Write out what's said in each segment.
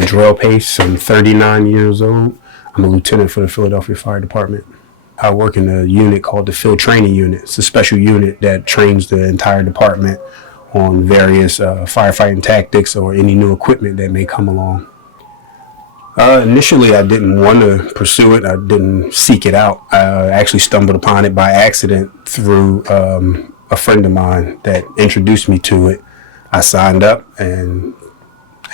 Drill Pace. I'm 39 years old. I'm a lieutenant for the Philadelphia Fire Department. I work in a unit called the Field Training Unit. It's a special unit that trains the entire department on various firefighting tactics or any new equipment that may come along. Initially, I didn't want to pursue it. I didn't seek it out. I actually stumbled upon it by accident through a friend of mine that introduced me to it. I signed up, and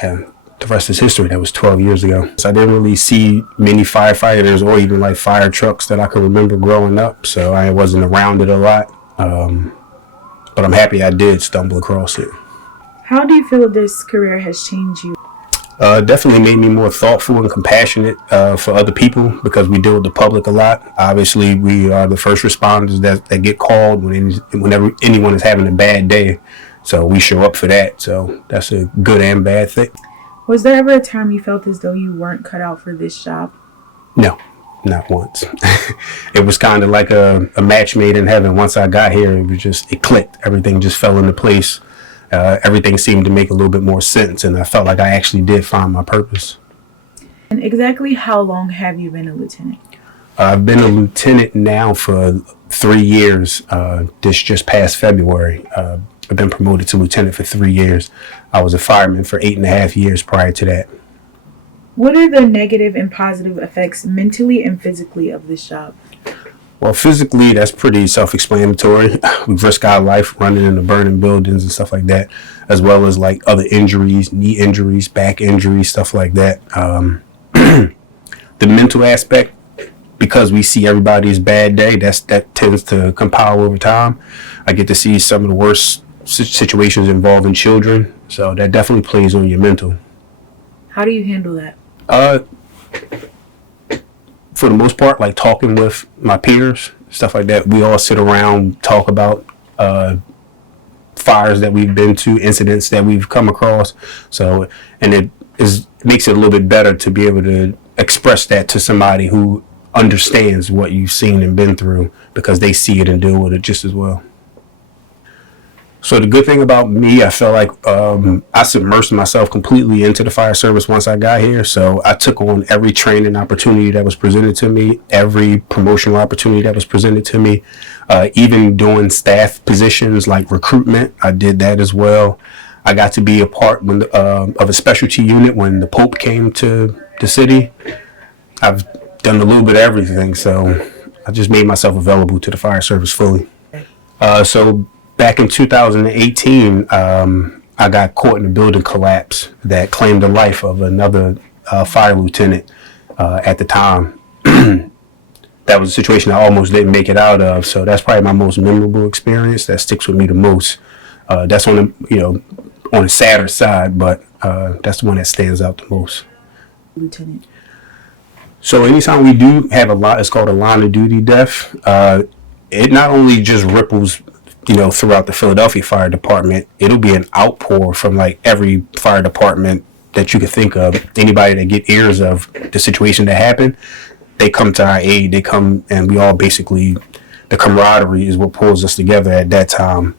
the rest is history. That was 12 years ago. So I didn't really see many firefighters or even like fire trucks that I could remember growing up. So I wasn't around it a lot. But I'm happy I did stumble across it. How do you feel this career has changed you? Definitely made me more thoughtful and compassionate for other people because we deal with the public a lot. Obviously, we are the first responders that get called whenever anyone is having a bad day. So we show up for that. So that's a good and bad thing. Was there ever a time you felt as though you weren't cut out for this job? No, not once. It was kind of like a match made in heaven. Once I got here, it clicked. Everything just fell into place. Everything seemed to make a little bit more sense, and I felt like I actually did find my purpose. And exactly how long have you been a lieutenant? I've been a lieutenant now for 3 years. This just past February. I've been promoted to lieutenant for 3 years. I was a fireman for 8.5 years prior to that. What are the negative and positive effects mentally and physically of this job? Well, physically, that's pretty self-explanatory. We risk our life running into burning buildings and stuff like that, as well as like other injuries, knee injuries, back injuries, stuff like that. The mental aspect, because we see everybody's bad day, that tends to compile over time. I get to see some of the worst situations involving children, so that definitely plays on your mental. How do you handle that? For the most part, like talking with my peers, stuff like that. We all sit around, talk about fires that we've been to, incidents that we've come across. So, and it makes it a little bit better to be able to express that to somebody who understands what you've seen and been through, because they see it and deal with it just as well. So the good thing about me, I felt like I submersed myself completely into the fire service once I got here. So I took on every training opportunity that was presented to me, every promotional opportunity that was presented to me, even doing staff positions like recruitment. I did that as well. I got to be a part of a specialty unit when the Pope came to the city. I've done a little bit of everything. So I just made myself available to the fire service fully. So back in 2018, I got caught in a building collapse that claimed the life of another fire lieutenant at the time. That was a situation I almost didn't make it out of. So that's probably my most memorable experience. That sticks with me the most. That's on the sadder side, but that's the one that stands out the most. Lieutenant. So anytime we do have it's called a line of duty death. It not only just ripples throughout the Philadelphia Fire Department. It'll be an outpour from like every fire department that you could think of. Anybody that get ears of the situation that happened, they come to our aid. They come, and we all basically, the camaraderie is what pulls us together at that time.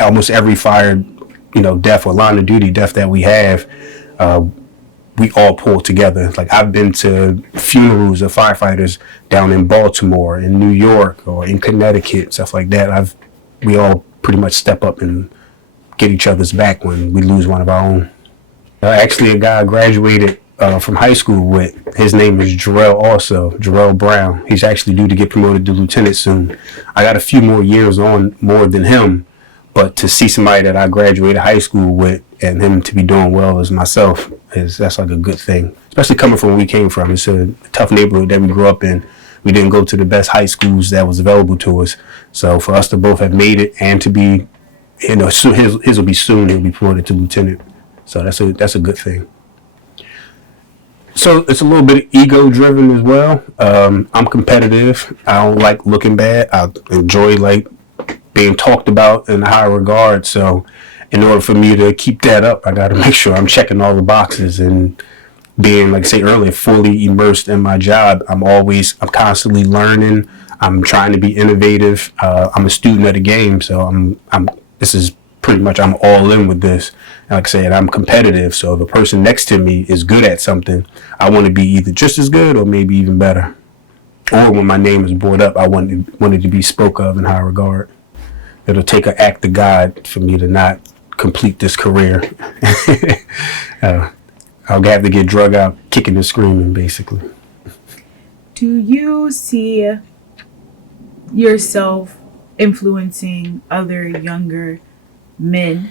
Almost every fire, death or line of duty death that we have, we all pull together. Like I've been to funerals of firefighters down in Baltimore, in New York, or in Connecticut, stuff like that. We all pretty much step up and get each other's back when we lose one of our own. Actually, a guy I graduated from high school with, his name is Jarrell Brown. He's actually due to get promoted to lieutenant soon. I got a few more years on more than him, but to see somebody that I graduated high school with and him to be doing well as myself, that's like a good thing, especially coming from where we came from. It's a tough neighborhood that we grew up in. We didn't go to the best high schools that was available to us. So for us to both have made it and to be, his will be soon, he'll be promoted to lieutenant. So that's a good thing. So it's a little bit ego driven as well. I'm competitive. I don't like looking bad. I enjoy like being talked about in a high regard. So in order for me to keep that up, I got to make sure I'm checking all the boxes and being, like I say earlier, fully immersed in my job. I'm constantly learning. I'm trying to be innovative. I'm a student of the game, so this is pretty much I'm all in with this. And like I said, I'm competitive. So if a person next to me is good at something, I want to be either just as good or maybe even better. Or when my name is brought up, I wanted to be spoke of in high regard. It'll take an act of God for me to not complete this career. I'll have to get drug out kicking and screaming, basically. Do you see yourself influencing other younger men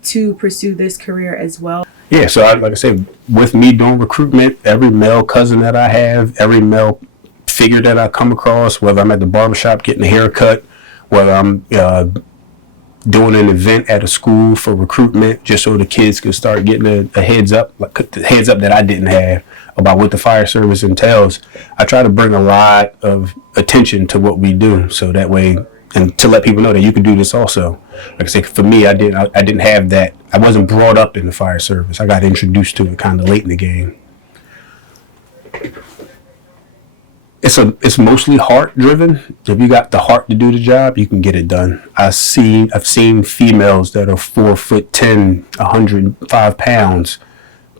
to pursue this career as well? Yeah, so like I said, with me doing recruitment, every male cousin that I have, every male figure that I come across, whether I'm at the barbershop getting a haircut, whether I'm doing an event at a school for recruitment, just so the kids could start getting a heads up, like the heads up that I didn't have about what the fire service entails. I try to bring a lot of attention to what we do, so that way, and to let people know that you can do this also. Like I said, for me, I didn't have that. I wasn't brought up in the fire service. I got introduced to it kind of late in the game. It's mostly heart driven. If you got the heart to do the job, you can get it done. I've seen females that are 4'10", 105 pounds,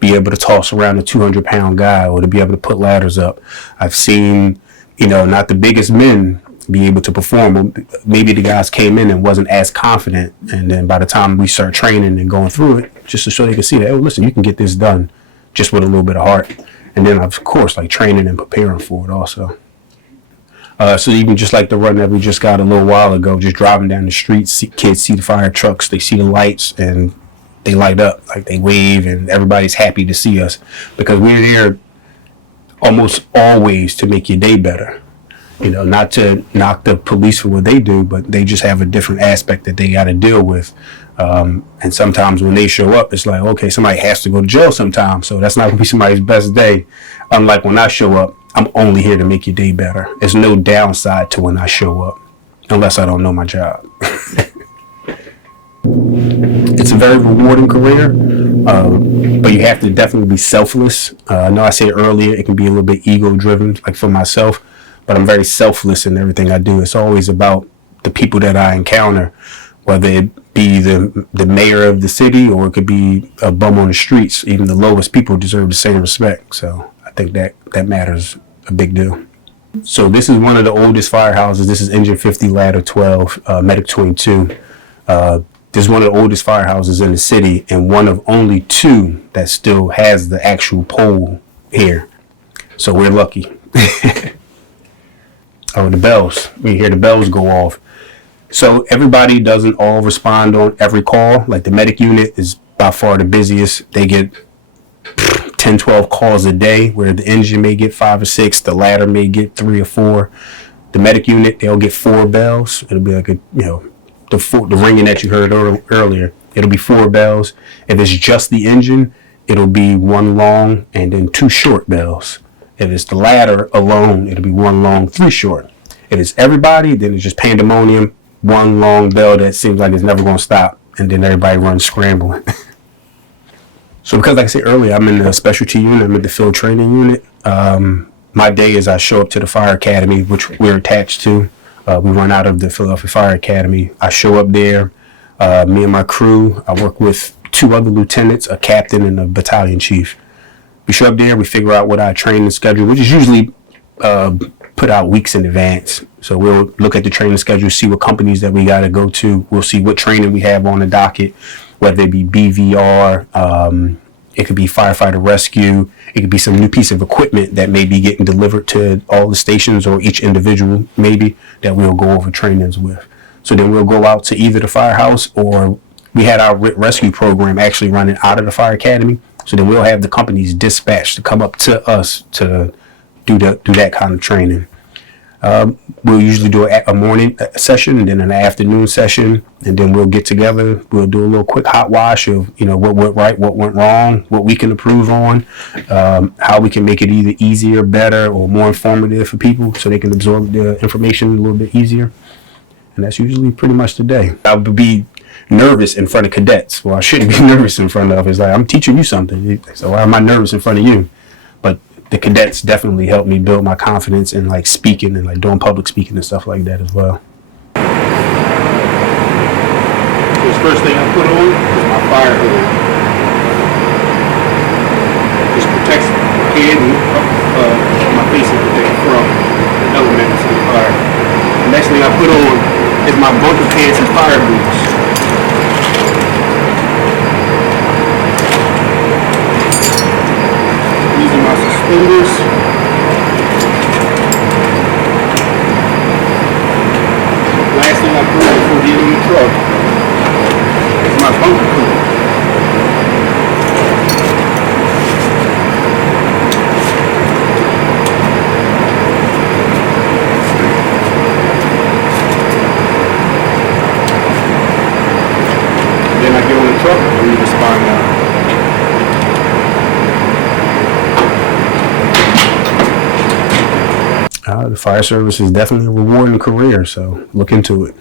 be able to toss around a 200-pound guy, or to be able to put ladders up. I've seen, not the biggest men be able to perform. Maybe the guys came in and wasn't as confident, and then by the time we start training and going through it, just to show they can see that, oh, listen, you can get this done just with a little bit of heart. And then, of course, like training and preparing for it also. So even just like the run that we just got a little while ago, just driving down the street, kids see the fire trucks, they see the lights, and they light up, like they wave, and everybody's happy to see us, because we're there almost always to make your day better. Not to knock the police for what they do, but they just have a different aspect that they got to deal with. And sometimes when they show up, it's like, okay, somebody has to go to jail sometime. So that's not going to be somebody's best day. Unlike when I show up, I'm only here to make your day better. There's no downside to when I show up, unless I don't know my job. It's a very rewarding career, but you have to definitely be selfless. I know I said earlier it can be a little bit ego-driven, like for myself, but I'm very selfless in everything I do. It's always about the people that I encounter, whether it be the mayor of the city or it could be a bum on the streets. Even the lowest people deserve the same respect. So I think that matters a big deal. So this is one of the oldest firehouses. This is Engine 50, Ladder 12, Medic 22. This is one of the oldest firehouses in the city, and one of only two that still has the actual pole here. So we're lucky. Oh, the bells. We hear the bells go off. So everybody doesn't all respond on every call. Like the medic unit is by far the busiest. They get 10, 12 calls a day, where the engine may get 5 or 6. The ladder may get 3 or 4. The medic unit, they'll get 4 bells. It'll be like the ringing that you heard earlier. It'll be 4 bells. If it's just the engine, it'll be 1 long and then 2 short bells. If it's the ladder alone, it'll be 1 long, 3 short. If it's everybody, then it's just pandemonium, 1 long bell that seems like it's never going to stop, and then everybody runs scrambling. So because, like I said earlier, I'm in the specialty unit, I'm in the field training unit. My day is I show up to the fire academy, which we're attached to. We run out of the Philadelphia Fire Academy. I show up there, me and my crew. I work with 2 other lieutenants, a captain, and a battalion chief. We show up there, we figure out what our training schedule, which is usually put out weeks in advance. So we'll look at the training schedule, see what companies that we got to go to. We'll see what training we have on the docket, whether it be BVR, it could be firefighter rescue, it could be some new piece of equipment that may be getting delivered to all the stations or each individual maybe that we'll go over trainings with. So then we'll go out to either the firehouse, or we had our rescue program actually running out of the fire academy. So then we'll have the companies dispatched to come up to us to do that kind of training. We'll usually do a morning session and then an afternoon session, and then we'll get together. We'll do a little quick hot wash of what went right, what went wrong, what we can improve on, how we can make it either easier, better, or more informative for people so they can absorb the information a little bit easier. And that's usually pretty much the day. I would be nervous in front of cadets. Well, I shouldn't be nervous in front of. It's like, I'm teaching you something, so why am I nervous in front of you? But the cadets definitely helped me build my confidence in like speaking and like doing public speaking and stuff like that as well. This first thing I put on is my fire hood. This protects my head and my face and everything from elements of the fire. The next thing I put on is my bunker pants and fire boots. These are my suspenders. Last thing I put on before getting in the truck is my bunker coat. Then I get on the truck and leave the spine down. The fire service is definitely a rewarding career, so look into it.